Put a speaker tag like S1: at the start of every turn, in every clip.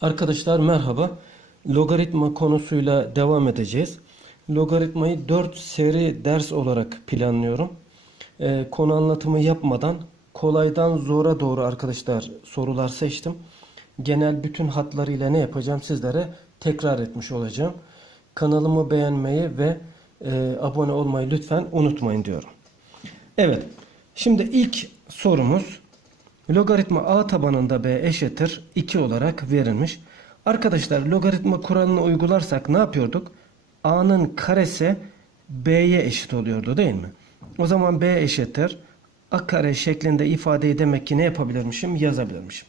S1: Arkadaşlar merhaba. Logaritma konusuyla devam edeceğiz. Logaritmayı 4 seri ders olarak planlıyorum. Ee, konu anlatımı yapmadan kolaydan zora doğru arkadaşlar sorular seçtim. Genel bütün hatlarıyla ne yapacağım sizlere tekrar etmiş olacağım. Kanalımı beğenmeyi ve e, abone olmayı lütfen unutmayın diyorum. Evet. Şimdi ilk sorumuz logaritma a tabanında b eşittir 2 olarak verilmiş. Arkadaşlar logaritma kuralını uygularsak ne yapıyorduk? a'nın karesi b'ye eşit oluyordu değil mi? O zaman b eşittir a kare şeklinde ifadeyi demek ki ne yapabilirmişim? Yazabilirmişim.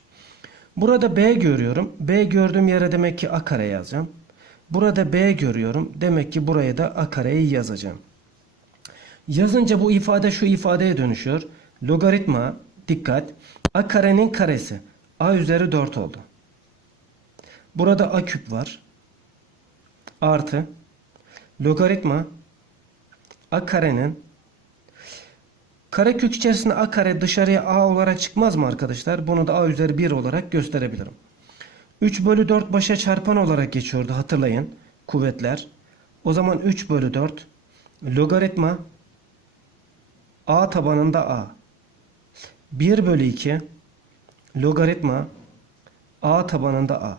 S1: Burada b görüyorum. b gördüğüm yere demek ki a kare yazacağım. Burada b görüyorum. Demek ki buraya da a kareyi yazacağım. Yazınca bu ifade şu ifadeye dönüşüyor. Logaritma dikkat a karenin karesi a üzeri 4 oldu. Burada a küp var. Artı logaritma a karenin karekök içerisinde a kare dışarıya a olarak çıkmaz mı arkadaşlar? Bunu da a üzeri 1 olarak gösterebilirim. 3 bölü 4 başa çarpan olarak geçiyordu hatırlayın kuvvetler. O zaman 3 bölü 4 logaritma a tabanında a 1 bölü 2 logaritma a tabanında a.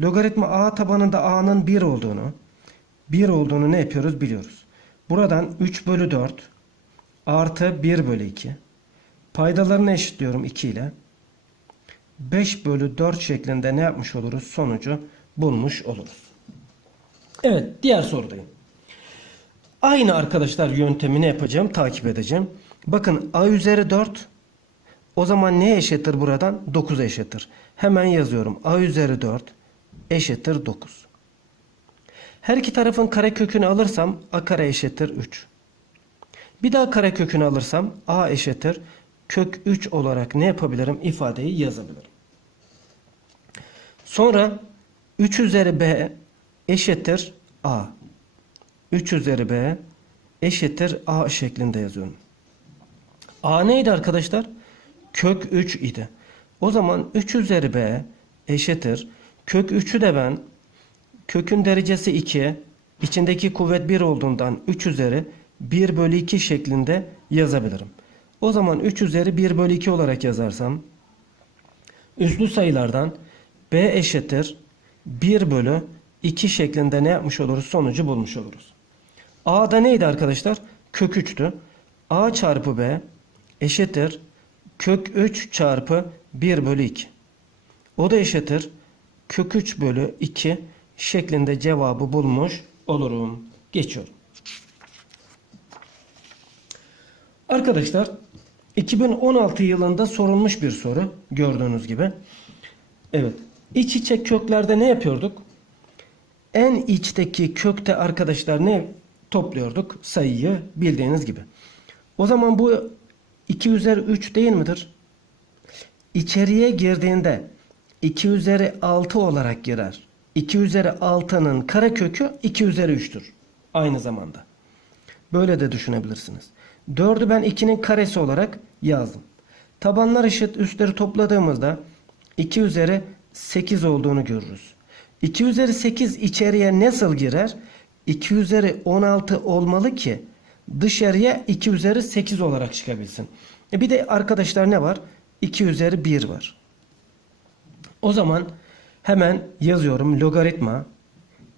S1: Logaritma a tabanında a'nın 1 olduğunu 1 olduğunu ne yapıyoruz biliyoruz. Buradan 3 bölü 4 artı 1 bölü 2 paydalarını eşitliyorum 2 ile 5 bölü 4 şeklinde ne yapmış oluruz? Sonucu bulmuş oluruz. Evet diğer sorudayım. Aynı arkadaşlar yöntemini yapacağım, takip edeceğim. Bakın a üzeri 4 o zaman ne eşittir buradan? 9 eşittir. Hemen yazıyorum. a üzeri 4 eşittir 9. Her iki tarafın karekökünü alırsam a kare eşittir 3. Bir daha karekökünü alırsam a eşittir kök 3 olarak ne yapabilirim? İfadeyi yazabilirim. Sonra 3 üzeri b eşittir a. 3 üzeri b eşittir a şeklinde yazıyorum. a neydi arkadaşlar? Kök 3 idi. O zaman 3 üzeri b eşittir. Kök 3'ü de ben kökün derecesi 2 içindeki kuvvet 1 olduğundan 3 üzeri 1 bölü 2 şeklinde yazabilirim. O zaman 3 üzeri 1 bölü 2 olarak yazarsam üslü sayılardan b eşittir 1 bölü 2 şeklinde ne yapmış oluruz? Sonucu bulmuş oluruz. A'da neydi arkadaşlar? Kök 3'tü. A çarpı B eşittir. Kök 3 çarpı 1 bölü 2. O da eşittir. Kök 3 bölü 2 şeklinde cevabı bulmuş olurum. Geçiyorum. Arkadaşlar 2016 yılında sorulmuş bir soru gördüğünüz gibi. Evet. İç içe köklerde ne yapıyorduk? En içteki kökte arkadaşlar ne topluyorduk? Sayıyı bildiğiniz gibi. O zaman bu 2 üzeri 3 değil midir? İçeriye girdiğinde 2 üzeri 6 olarak girer. 2 üzeri 6'nın karekökü 2 üzeri 3'tür. Aynı zamanda. Böyle de düşünebilirsiniz. 4'ü ben 2'nin karesi olarak yazdım. Tabanlar eşit üstleri topladığımızda 2 üzeri 8 olduğunu görürüz. 2 üzeri 8 içeriye nasıl girer? 2 üzeri 16 olmalı ki dışarıya 2 üzeri 8 olarak çıkabilsin. E bir de arkadaşlar ne var? 2 üzeri 1 var. O zaman hemen yazıyorum logaritma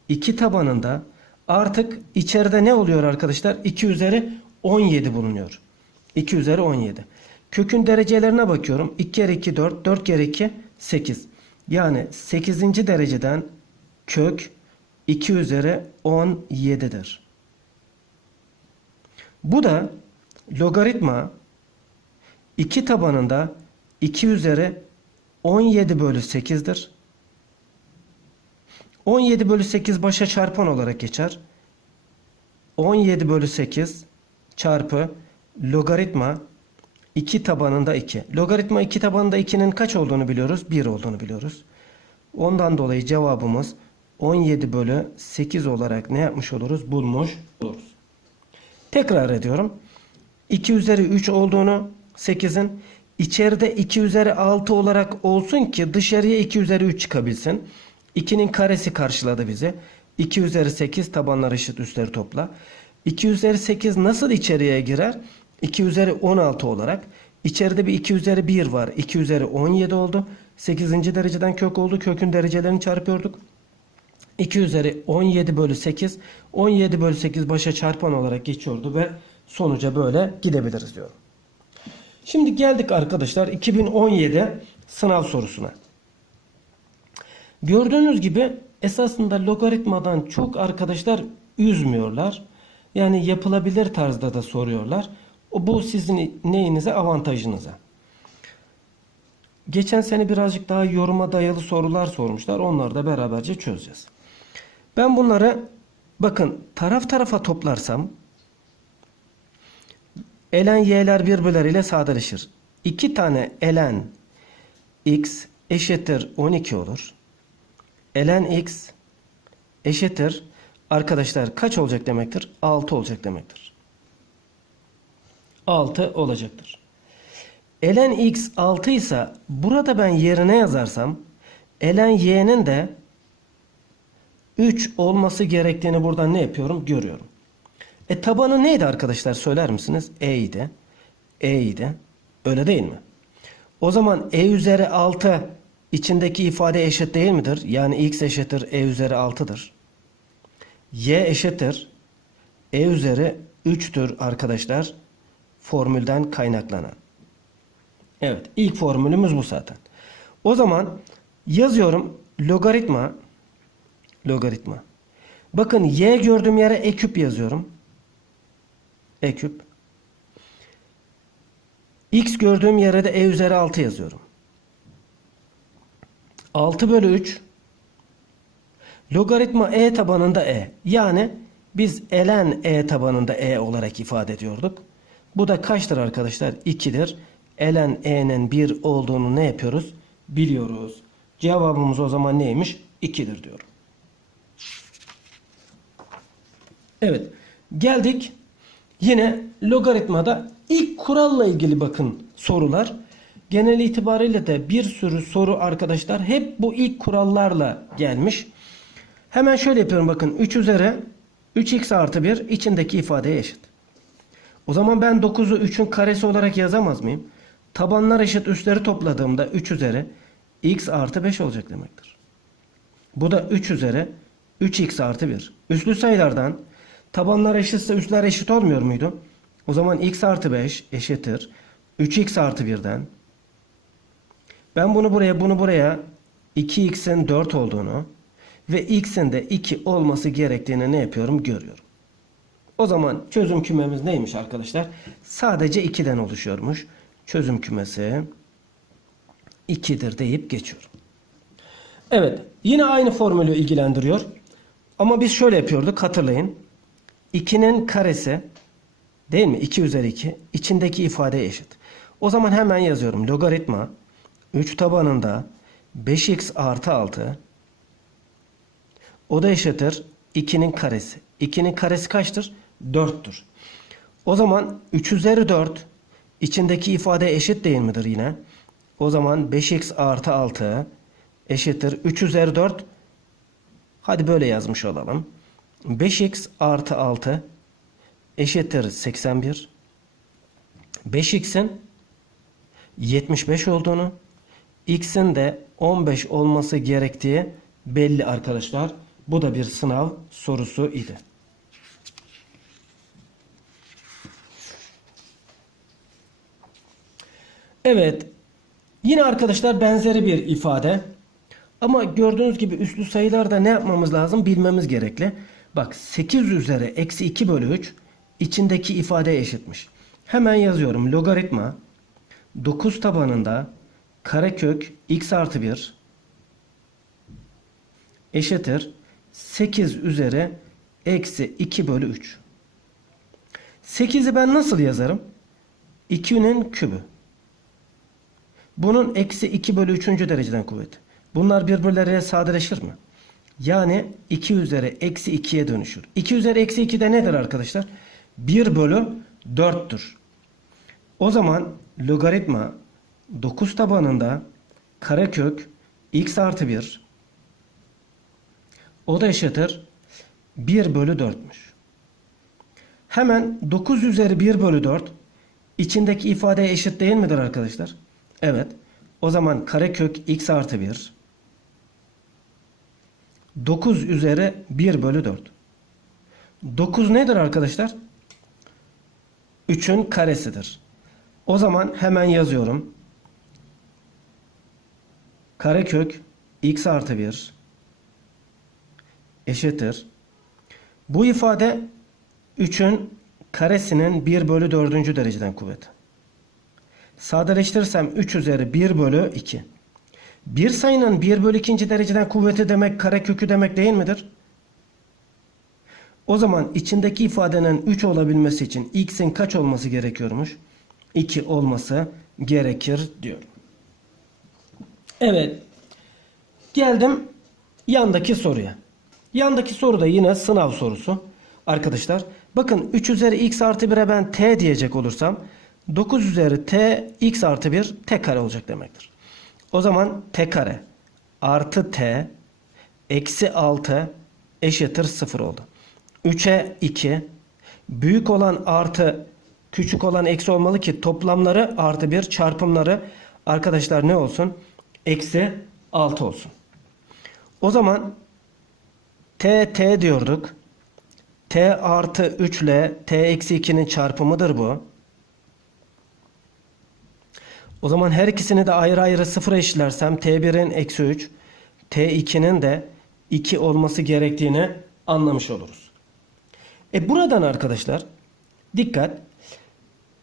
S1: 2 tabanında artık içeride ne oluyor arkadaşlar? 2 üzeri 17 bulunuyor. 2 üzeri 17. Kökün derecelerine bakıyorum. 2 kere 2 4, 4 kere 2 8. Yani 8. dereceden kök 2 üzeri 17'dir. Bu da logaritma 2 tabanında 2 üzeri 17 bölü 8'dir. 17 bölü 8 başa çarpan olarak geçer. 17 bölü 8 çarpı logaritma 2 tabanında 2. Logaritma 2 tabanında 2'nin kaç olduğunu biliyoruz? 1 olduğunu biliyoruz. Ondan dolayı cevabımız 17 bölü 8 olarak ne yapmış oluruz? Bulmuş oluruz. Tekrar ediyorum. 2 üzeri 3 olduğunu 8'in içeride 2 üzeri 6 olarak olsun ki dışarıya 2 üzeri 3 çıkabilsin. 2'nin karesi karşıladı bize. 2 üzeri 8 tabanlar eşit üstleri topla. 2 üzeri 8 nasıl içeriye girer? 2 üzeri 16 olarak. İçeride bir 2 üzeri 1 var. 2 üzeri 17 oldu. 8. dereceden kök oldu. Kökün derecelerini çarpıyorduk. 2 üzeri 17 bölü 8. 17 bölü 8 başa çarpan olarak geçiyordu ve sonuca böyle gidebiliriz diyorum. Şimdi geldik arkadaşlar 2017 sınav sorusuna. Gördüğünüz gibi esasında logaritmadan çok arkadaşlar üzmüyorlar. Yani yapılabilir tarzda da soruyorlar. Bu sizin neyinize avantajınıza. Geçen sene birazcık daha yoruma dayalı sorular sormuşlar. Onları da beraberce çözeceğiz. Ben bunları bakın taraf tarafa toplarsam elen y'ler birbirleriyle sadeleşir. İki tane elen x eşittir 12 olur. Elen x eşittir arkadaşlar kaç olacak demektir? 6 olacak demektir. 6 olacaktır. Elen x 6 ise burada ben yerine yazarsam elen y'nin de 3 olması gerektiğini buradan ne yapıyorum? Görüyorum. E tabanı neydi arkadaşlar söyler misiniz? E idi. E idi. Öyle değil mi? O zaman e üzeri 6 içindeki ifade eşit değil midir? Yani x eşittir e üzeri 6'dır. Y eşittir e üzeri 3'tür arkadaşlar. Formülden kaynaklanan. Evet ilk formülümüz bu zaten. O zaman yazıyorum logaritma logaritma. Bakın y gördüğüm yere e küp yazıyorum. E küp. X gördüğüm yere de e üzeri 6 yazıyorum. 6 bölü 3 logaritma e tabanında e. Yani biz elen e tabanında e olarak ifade ediyorduk. Bu da kaçtır arkadaşlar? 2'dir. Elen e'nin 1 olduğunu ne yapıyoruz? Biliyoruz. Cevabımız o zaman neymiş? 2'dir diyorum. Evet. Geldik. Yine logaritmada ilk kuralla ilgili bakın sorular. Genel itibariyle de bir sürü soru arkadaşlar hep bu ilk kurallarla gelmiş. Hemen şöyle yapıyorum bakın. 3 üzeri 3x artı 1 içindeki ifadeye eşit. O zaman ben 9'u 3'ün karesi olarak yazamaz mıyım? Tabanlar eşit üstleri topladığımda 3 üzeri x artı 5 olacak demektir. Bu da 3 üzeri 3x artı 1. Üslü sayılardan tabanlar eşitse üstler eşit olmuyor muydu? O zaman x artı 5 eşittir. 3x artı 1'den. Ben bunu buraya bunu buraya 2x'in 4 olduğunu ve x'in de 2 olması gerektiğini ne yapıyorum görüyorum. O zaman çözüm kümemiz neymiş arkadaşlar? Sadece 2'den oluşuyormuş. Çözüm kümesi 2'dir deyip geçiyorum. Evet yine aynı formülü ilgilendiriyor. Ama biz şöyle yapıyorduk hatırlayın. 2'nin karesi değil mi? 2 üzeri 2 içindeki ifade eşit. O zaman hemen yazıyorum. Logaritma 3 tabanında 5x artı 6 o da eşittir 2'nin karesi. 2'nin karesi kaçtır? 4'tür. O zaman 3 üzeri 4 içindeki ifade eşit değil midir yine? O zaman 5x artı 6 eşittir 3 üzeri 4 hadi böyle yazmış olalım. 5x artı 6 eşittir 81 5x'in 75 olduğunu x'in de 15 olması gerektiği belli arkadaşlar. Bu da bir sınav sorusu idi. Evet. Yine arkadaşlar benzeri bir ifade. Ama gördüğünüz gibi üslü sayılarda ne yapmamız lazım bilmemiz gerekli. Bak 8 üzeri eksi 2 bölü 3 içindeki ifade eşitmiş. Hemen yazıyorum. Logaritma 9 tabanında karekök x artı 1 eşittir 8 üzeri eksi 2 bölü 3. 8'i ben nasıl yazarım? 2'nin kübü. Bunun eksi 2 bölü 3. dereceden kuvveti. Bunlar birbirleriyle sadeleşir mi? Yani 2 üzeri eksi 2'ye dönüşür. 2 üzeri eksi 2 de nedir arkadaşlar? 1 bölü 4'tür. O zaman logaritma 9 tabanında karekök x artı 1 O da eşittir 1 bölü 4'müş. Hemen 9 üzeri 1 bölü 4 içindeki ifadeye eşit değil midir arkadaşlar? Evet. O zaman karekök x artı 1 9 üzeri 1 bölü 4. 9 nedir arkadaşlar? 3'ün karesidir. O zaman hemen yazıyorum. Karekök x artı 1 eşittir. Bu ifade 3'ün karesinin 1 bölü 4. dereceden kuvveti. Sadeleştirirsem 3 üzeri 1 bölü 2. Bir sayının 1 bölü 2. dereceden kuvveti demek karekökü demek değil midir? O zaman içindeki ifadenin 3 olabilmesi için x'in kaç olması gerekiyormuş? 2 olması gerekir diyor. Evet. Geldim yandaki soruya. Yandaki soru da yine sınav sorusu. Arkadaşlar bakın 3 üzeri x artı 1'e ben t diyecek olursam 9 üzeri t x artı 1 t kare olacak demektir. O zaman t kare artı t eksi 6 eşittir 0 oldu. 3'e 2 büyük olan artı küçük olan eksi olmalı ki toplamları artı 1 çarpımları arkadaşlar ne olsun? Eksi 6 olsun. O zaman t t diyorduk. t artı 3 ile t eksi 2'nin çarpımıdır bu. O zaman her ikisini de ayrı ayrı sıfıra eşitlersem t1'in eksi 3, t2'nin de 2 olması gerektiğini anlamış oluruz. E buradan arkadaşlar dikkat.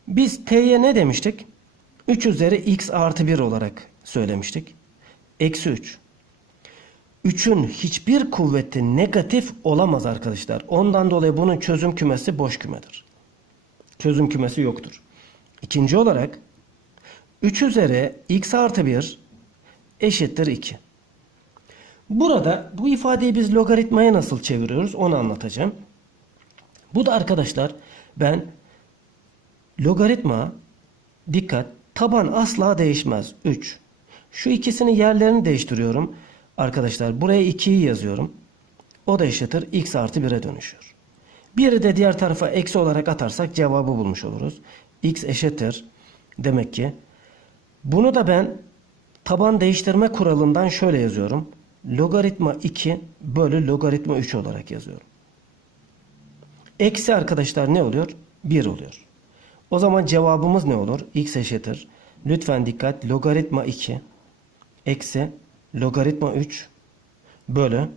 S1: Biz t'ye ne demiştik? 3 üzeri x artı 1 olarak söylemiştik. Eksi 3. 3'ün hiçbir kuvveti negatif olamaz arkadaşlar. Ondan dolayı bunun çözüm kümesi boş kümedir. Çözüm kümesi yoktur. İkinci olarak 3 üzeri x artı 1 eşittir 2. Burada bu ifadeyi biz logaritmaya nasıl çeviriyoruz onu anlatacağım. Bu da arkadaşlar ben logaritma dikkat taban asla değişmez 3. Şu ikisini yerlerini değiştiriyorum. Arkadaşlar buraya 2'yi yazıyorum. O da eşittir x artı 1'e dönüşüyor. Biri de diğer tarafa eksi olarak atarsak cevabı bulmuş oluruz. x eşittir. Demek ki bunu da ben taban değiştirme kuralından şöyle yazıyorum. Logaritma 2 bölü logaritma 3 olarak yazıyorum. Eksi arkadaşlar ne oluyor? 1 oluyor. O zaman cevabımız ne olur? x eşittir. Lütfen dikkat. Logaritma 2 eksi logaritma 3 bölü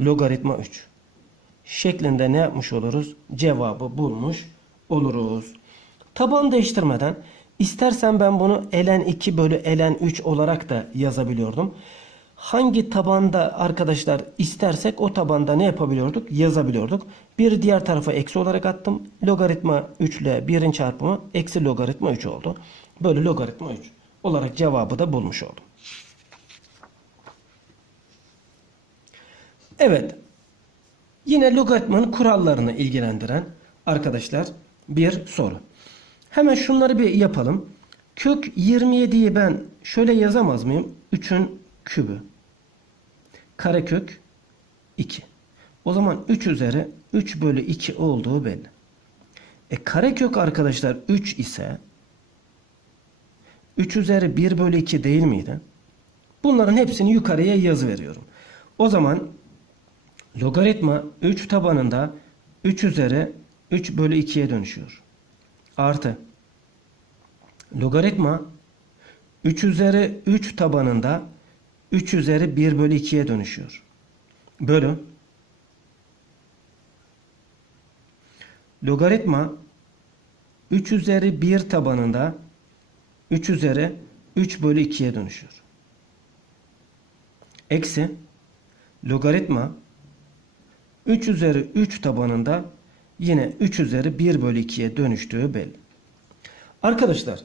S1: logaritma 3 şeklinde ne yapmış oluruz? Cevabı bulmuş oluruz. Taban değiştirmeden istersen ben bunu ln 2 bölü ln 3 olarak da yazabiliyordum. Hangi tabanda arkadaşlar istersek o tabanda ne yapabiliyorduk? Yazabiliyorduk. Bir diğer tarafa eksi olarak attım. Logaritma 3 ile 1'in çarpımı eksi logaritma 3 oldu. Böyle logaritma 3 olarak cevabı da bulmuş oldum. Evet. Yine logaritmanın kurallarını ilgilendiren arkadaşlar bir soru. Hemen şunları bir yapalım. Kök 27'yi ben şöyle yazamaz mıyım? 3'ün kübü. Karekök 2. O zaman 3 üzeri 3 bölü 2 olduğu belli. E karekök arkadaşlar 3 ise 3 üzeri 1 bölü 2 değil miydi? Bunların hepsini yukarıya yazı veriyorum. O zaman logaritma 3 tabanında 3 üzeri 3 bölü 2'ye dönüşüyor. Artı logaritma 3 üzeri 3 tabanında 3 üzeri 1 bölü 2'ye dönüşüyor. Bölü logaritma 3 üzeri 1 tabanında 3 üzeri 3 bölü 2'ye dönüşüyor. Eksi logaritma 3 üzeri 3 tabanında yine 3 üzeri 1 bölü 2'ye dönüştüğü belli. Arkadaşlar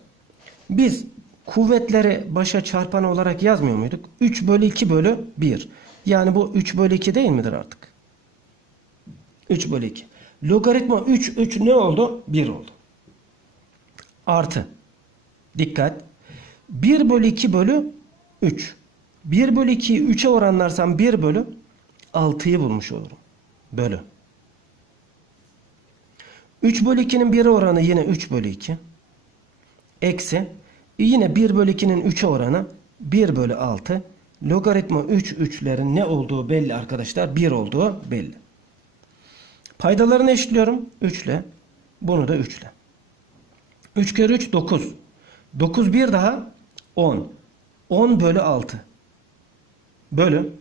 S1: biz kuvvetleri başa çarpan olarak yazmıyor muyduk? 3 bölü 2 bölü 1. Yani bu 3 bölü 2 değil midir artık? 3 bölü 2. Logaritma 3, 3 ne oldu? 1 oldu. Artı. Dikkat. 1 bölü 2 bölü 3. 1 bölü 2'yi 3'e oranlarsam 1 bölü 6'yı bulmuş olurum. Bölü. 3 bölü 2'nin 1 oranı yine 3 bölü 2. Eksi. Yine 1 bölü 2'nin 3'e oranı 1 bölü 6. Logaritma 3 3'lerin ne olduğu belli arkadaşlar. 1 olduğu belli. Paydalarını eşitliyorum. 3 ile. Bunu da 3 ile. 3 kere 3 9. 9 bir daha 10. 10 bölü 6. Bölü.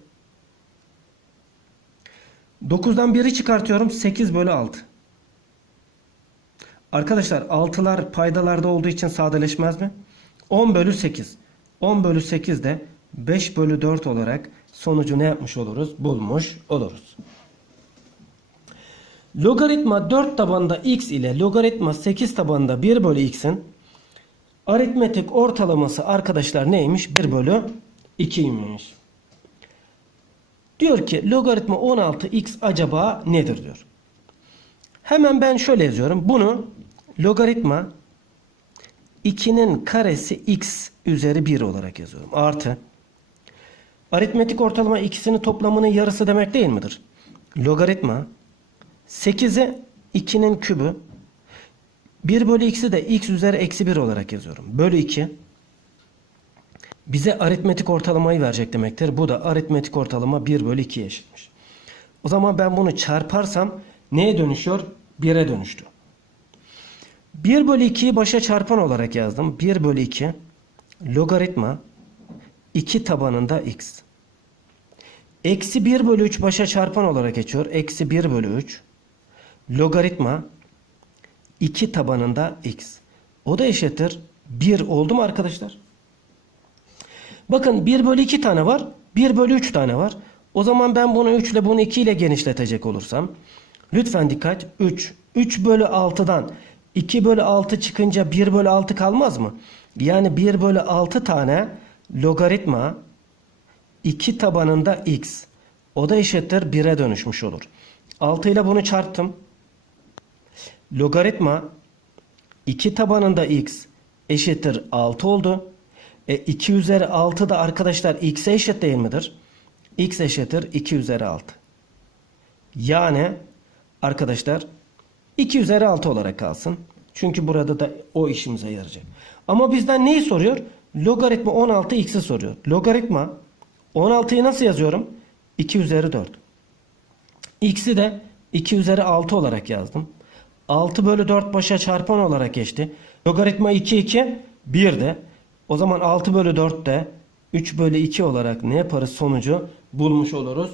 S1: 9'dan 1'i çıkartıyorum. 8 bölü 6. Arkadaşlar 6'lar paydalarda olduğu için sadeleşmez mi? 10 bölü 8. 10 bölü 8 de 5 bölü 4 olarak sonucu ne yapmış oluruz? Bulmuş oluruz. Logaritma 4 tabanında x ile logaritma 8 tabanında 1 bölü x'in aritmetik ortalaması arkadaşlar neymiş? 1 bölü 2'ymiş. Diyor ki logaritma 16x acaba nedir diyor. Hemen ben şöyle yazıyorum. Bunu logaritma 2'nin karesi x üzeri 1 olarak yazıyorum. Artı aritmetik ortalama ikisinin toplamının yarısı demek değil midir? Logaritma 8'i 2'nin kübü 1 bölü x'i de x üzeri eksi 1 olarak yazıyorum. Bölü 2 bize aritmetik ortalamayı verecek demektir. Bu da aritmetik ortalama 1 bölü 2'ye eşitmiş. O zaman ben bunu çarparsam neye dönüşüyor? 1'e dönüştü. 1 bölü 2'yi başa çarpan olarak yazdım. 1 bölü 2 logaritma 2 tabanında x. Eksi 1 bölü 3 başa çarpan olarak geçiyor. Eksi 1 bölü 3 logaritma 2 tabanında x. O da eşittir 1 oldu mu arkadaşlar? Bakın 1 bölü 2 tane var. 1 bölü 3 tane var. O zaman ben bunu 3 ile bunu 2 ile genişletecek olursam. Lütfen dikkat. 3. 3 bölü 6'dan 2 bölü 6 çıkınca 1 bölü 6 kalmaz mı? Yani 1 bölü 6 tane logaritma 2 tabanında x. O da eşittir 1'e dönüşmüş olur. 6 ile bunu çarptım. Logaritma 2 tabanında x eşittir 6 oldu. E 2 üzeri 6 da arkadaşlar x'e eşit değil midir? x eşittir 2 üzeri 6. Yani arkadaşlar 2 üzeri 6 olarak kalsın. Çünkü burada da o işimize yarayacak. Ama bizden neyi soruyor? Logaritma 16 x'i soruyor. Logaritma 16'yı nasıl yazıyorum? 2 üzeri 4. X'i de 2 üzeri 6 olarak yazdım. 6 bölü 4 başa çarpan olarak geçti. Logaritma 2 2 1 de. O zaman 6 bölü 4 de 3 bölü 2 olarak ne yaparız sonucu bulmuş oluruz.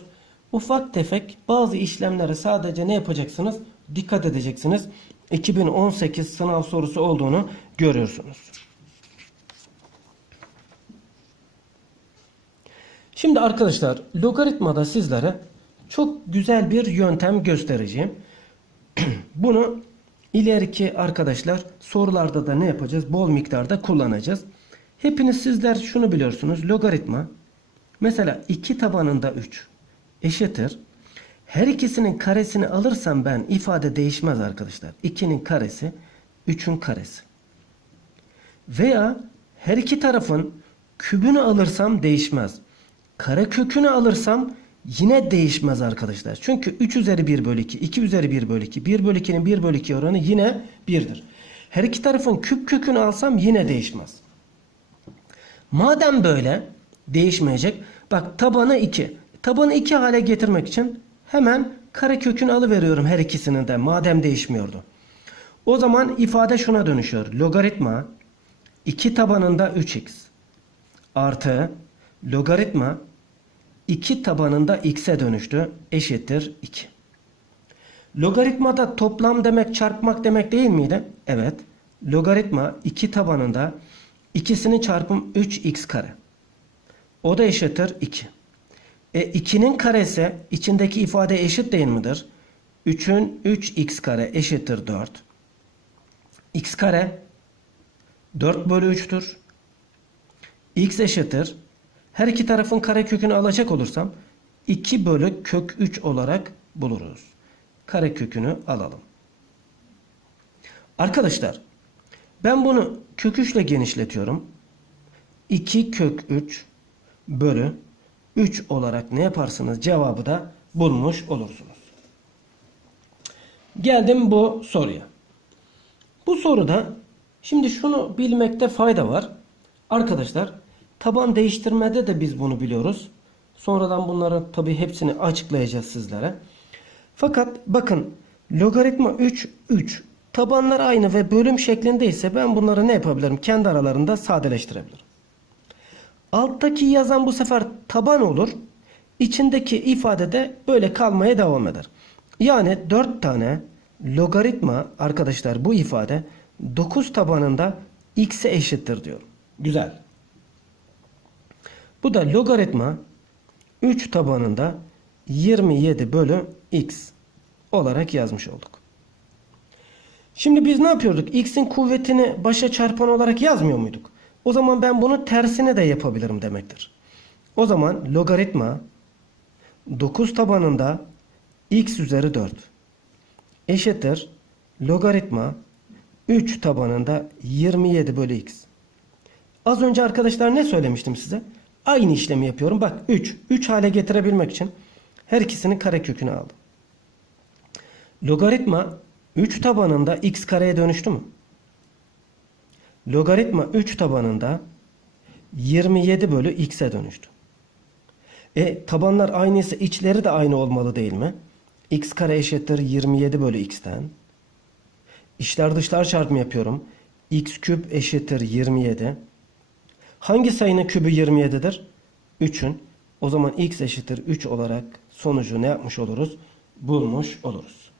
S1: Ufak tefek bazı işlemlere sadece ne yapacaksınız? Dikkat edeceksiniz. 2018 sınav sorusu olduğunu görüyorsunuz. Şimdi arkadaşlar logaritmada sizlere çok güzel bir yöntem göstereceğim. Bunu ileriki arkadaşlar sorularda da ne yapacağız? Bol miktarda kullanacağız. Hepiniz sizler şunu biliyorsunuz. Logaritma mesela 2 tabanında 3 eşittir. Her ikisinin karesini alırsam ben ifade değişmez arkadaşlar. 2'nin karesi 3'ün karesi. Veya her iki tarafın kübünü alırsam değişmez. Kare kökünü alırsam yine değişmez arkadaşlar. Çünkü 3 üzeri 1 bölü 2, 2 üzeri 1 bölü 2, 1 bölü 2'nin 1 bölü 2 oranı yine 1'dir. Her iki tarafın küp kökünü alsam yine değişmez. Madem böyle değişmeyecek. Bak tabanı 2. Tabanı 2 hale getirmek için hemen kare kökünü alıveriyorum her ikisinin de madem değişmiyordu. O zaman ifade şuna dönüşüyor. Logaritma 2 tabanında 3x artı logaritma 2 tabanında x'e dönüştü. Eşittir 2. Logaritmada toplam demek çarpmak demek değil miydi? Evet. Logaritma 2 tabanında ikisinin çarpım 3x kare. O da eşittir 2. E 2'nin karesi içindeki ifade eşit değil midir? 3'ün 3x kare eşittir 4. x kare 4 bölü 3'tür. x eşittir. Her iki tarafın kare kökünü alacak olursam 2 bölü kök 3 olarak buluruz. Kare kökünü alalım. Arkadaşlar ben bunu kök 3 ile genişletiyorum. 2 kök 3 bölü 3 olarak ne yaparsınız? Cevabı da bulmuş olursunuz. Geldim bu soruya. Bu soruda şimdi şunu bilmekte fayda var. Arkadaşlar taban değiştirmede de biz bunu biliyoruz. Sonradan bunların tabi hepsini açıklayacağız sizlere. Fakat bakın logaritma 3 3 tabanlar aynı ve bölüm şeklindeyse ben bunları ne yapabilirim? Kendi aralarında sadeleştirebilirim. Alttaki yazan bu sefer taban olur. İçindeki ifade de böyle kalmaya devam eder. Yani 4 tane logaritma arkadaşlar bu ifade 9 tabanında x'e eşittir diyorum. Güzel. Bu da logaritma 3 tabanında 27 bölü x olarak yazmış olduk. Şimdi biz ne yapıyorduk? X'in kuvvetini başa çarpan olarak yazmıyor muyduk? O zaman ben bunu tersine de yapabilirim demektir. O zaman logaritma 9 tabanında x üzeri 4 eşittir logaritma 3 tabanında 27 bölü x. Az önce arkadaşlar ne söylemiştim size? Aynı işlemi yapıyorum. Bak 3. 3 hale getirebilmek için her ikisinin karekökünü aldım. Logaritma 3 tabanında x kareye dönüştü mü? Logaritma 3 tabanında 27 bölü x'e dönüştü. E tabanlar aynıysa içleri de aynı olmalı değil mi? x kare eşittir 27 bölü x'ten. İçler dışlar çarpımı yapıyorum. x küp eşittir 27. Hangi sayının kübü 27'dir? 3'ün. O zaman x eşittir 3 olarak sonucu ne yapmış oluruz? Bulmuş oluruz.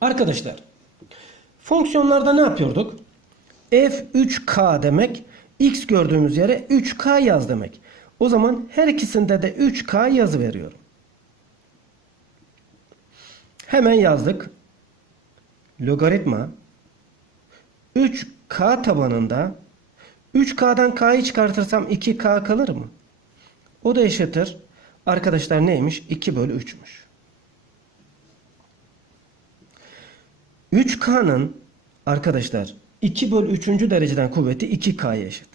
S1: Arkadaşlar fonksiyonlarda ne yapıyorduk? f3k demek x gördüğümüz yere 3k yaz demek. O zaman her ikisinde de 3k yazı veriyorum. Hemen yazdık. Logaritma 3k tabanında 3k'dan k'yı çıkartırsam 2k kalır mı? O da eşittir. Arkadaşlar neymiş? 2 bölü 3'müş. 3K'nın arkadaşlar 2 bölü 3. dereceden kuvveti 2K'ya eşit.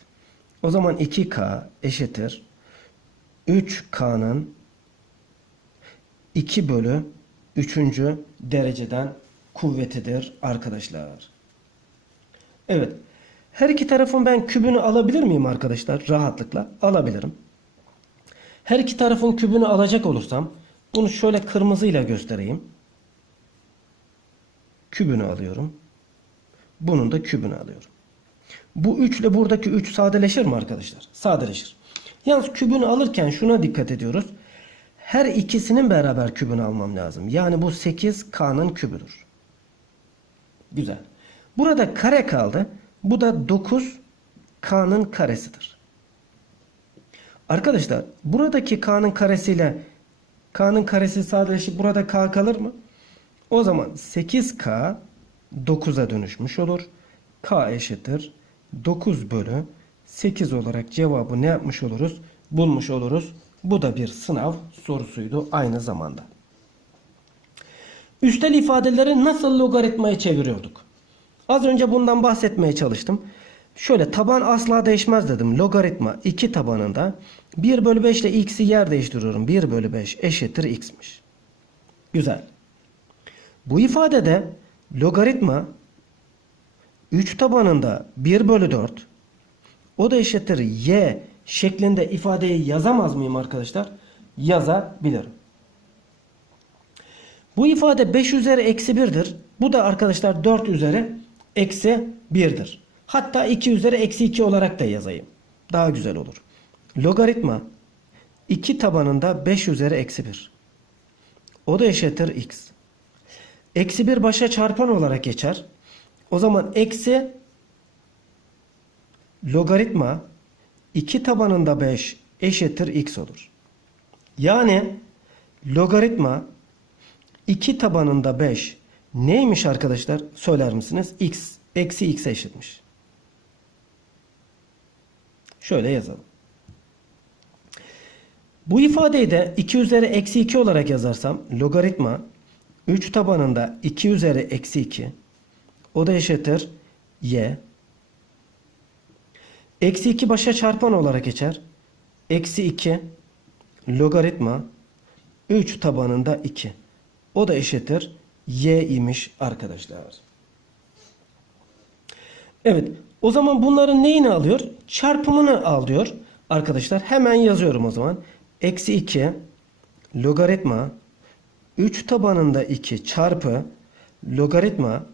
S1: O zaman 2K eşittir. 3K'nın 2 bölü 3. dereceden kuvvetidir arkadaşlar. Evet. Her iki tarafın ben kübünü alabilir miyim arkadaşlar? Rahatlıkla alabilirim. Her iki tarafın kübünü alacak olursam bunu şöyle kırmızıyla göstereyim kübünü alıyorum. Bunun da kübünü alıyorum. Bu 3 ile buradaki 3 sadeleşir mi arkadaşlar? Sadeleşir. Yalnız kübünü alırken şuna dikkat ediyoruz. Her ikisinin beraber kübünü almam lazım. Yani bu 8K'nın kübüdür. Güzel. Burada kare kaldı. Bu da 9K'nın karesidir. Arkadaşlar buradaki K'nın karesiyle K'nın karesi sadeleşip burada K kalır mı? O zaman 8K 9'a dönüşmüş olur. K eşittir 9 bölü 8 olarak cevabı ne yapmış oluruz? Bulmuş oluruz. Bu da bir sınav sorusuydu aynı zamanda. Üstel ifadeleri nasıl logaritmaya çeviriyorduk? Az önce bundan bahsetmeye çalıştım. Şöyle taban asla değişmez dedim. Logaritma 2 tabanında 1 bölü 5 ile x'i yer değiştiriyorum. 1 bölü 5 eşittir x'miş. Güzel. Bu ifadede logaritma 3 tabanında 1 bölü 4 o da eşittir y şeklinde ifadeyi yazamaz mıyım arkadaşlar? Yazabilirim. Bu ifade 5 üzeri eksi 1'dir. Bu da arkadaşlar 4 üzeri eksi 1'dir. Hatta 2 üzeri eksi 2 olarak da yazayım. Daha güzel olur. Logaritma 2 tabanında 5 üzeri eksi 1. O da eşittir x. Eksi 1 başa çarpan olarak geçer. O zaman eksi logaritma 2 tabanında 5 eşittir x olur. Yani logaritma 2 tabanında 5 neymiş arkadaşlar? Söyler misiniz? x eksi x eşitmiş. Şöyle yazalım. Bu ifadeyi de 2 üzeri eksi 2 olarak yazarsam logaritma 3 tabanında 2 üzeri eksi 2 o da eşittir y. Eksi 2 başa çarpan olarak geçer. Eksi 2 logaritma 3 tabanında 2. O da eşittir y imiş arkadaşlar. Evet. O zaman bunların neyini alıyor? Çarpımını alıyor. Arkadaşlar hemen yazıyorum o zaman. Eksi 2 logaritma 3 tabanında 2 çarpı logaritma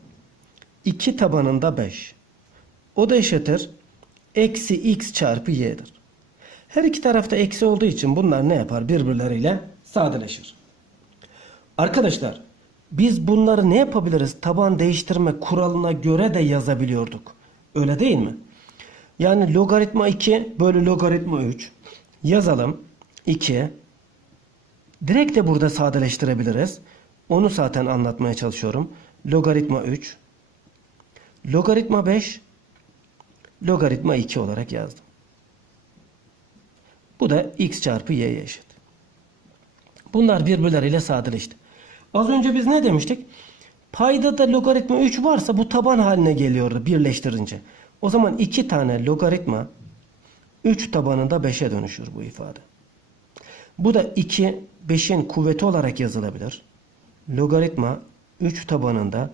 S1: 2 tabanında 5. O da eşittir. Eksi x çarpı y'dir. Her iki tarafta eksi olduğu için bunlar ne yapar? Birbirleriyle sadeleşir. Arkadaşlar biz bunları ne yapabiliriz? Taban değiştirme kuralına göre de yazabiliyorduk. Öyle değil mi? Yani logaritma 2 bölü logaritma 3 yazalım. 2 direkt de burada sadeleştirebiliriz. Onu zaten anlatmaya çalışıyorum. Logaritma 3 logaritma 5 logaritma 2 olarak yazdım. Bu da x çarpı y'ye eşit. Bunlar birbirleriyle sadeleşti. Az önce biz ne demiştik? Paydada logaritma 3 varsa bu taban haline geliyordu birleştirince. O zaman 2 tane logaritma 3 tabanında 5'e dönüşür bu ifade. Bu da 2 5'in kuvveti olarak yazılabilir. Logaritma 3 tabanında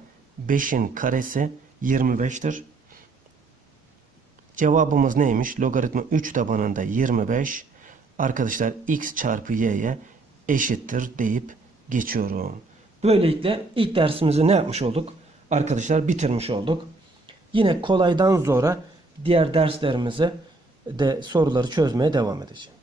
S1: 5'in karesi 25'tir. Cevabımız neymiş? Logaritma 3 tabanında 25. Arkadaşlar x çarpı y'ye eşittir deyip geçiyorum. Böylelikle ilk dersimizi ne yapmış olduk? Arkadaşlar bitirmiş olduk. Yine kolaydan zora diğer derslerimize de soruları çözmeye devam edeceğim.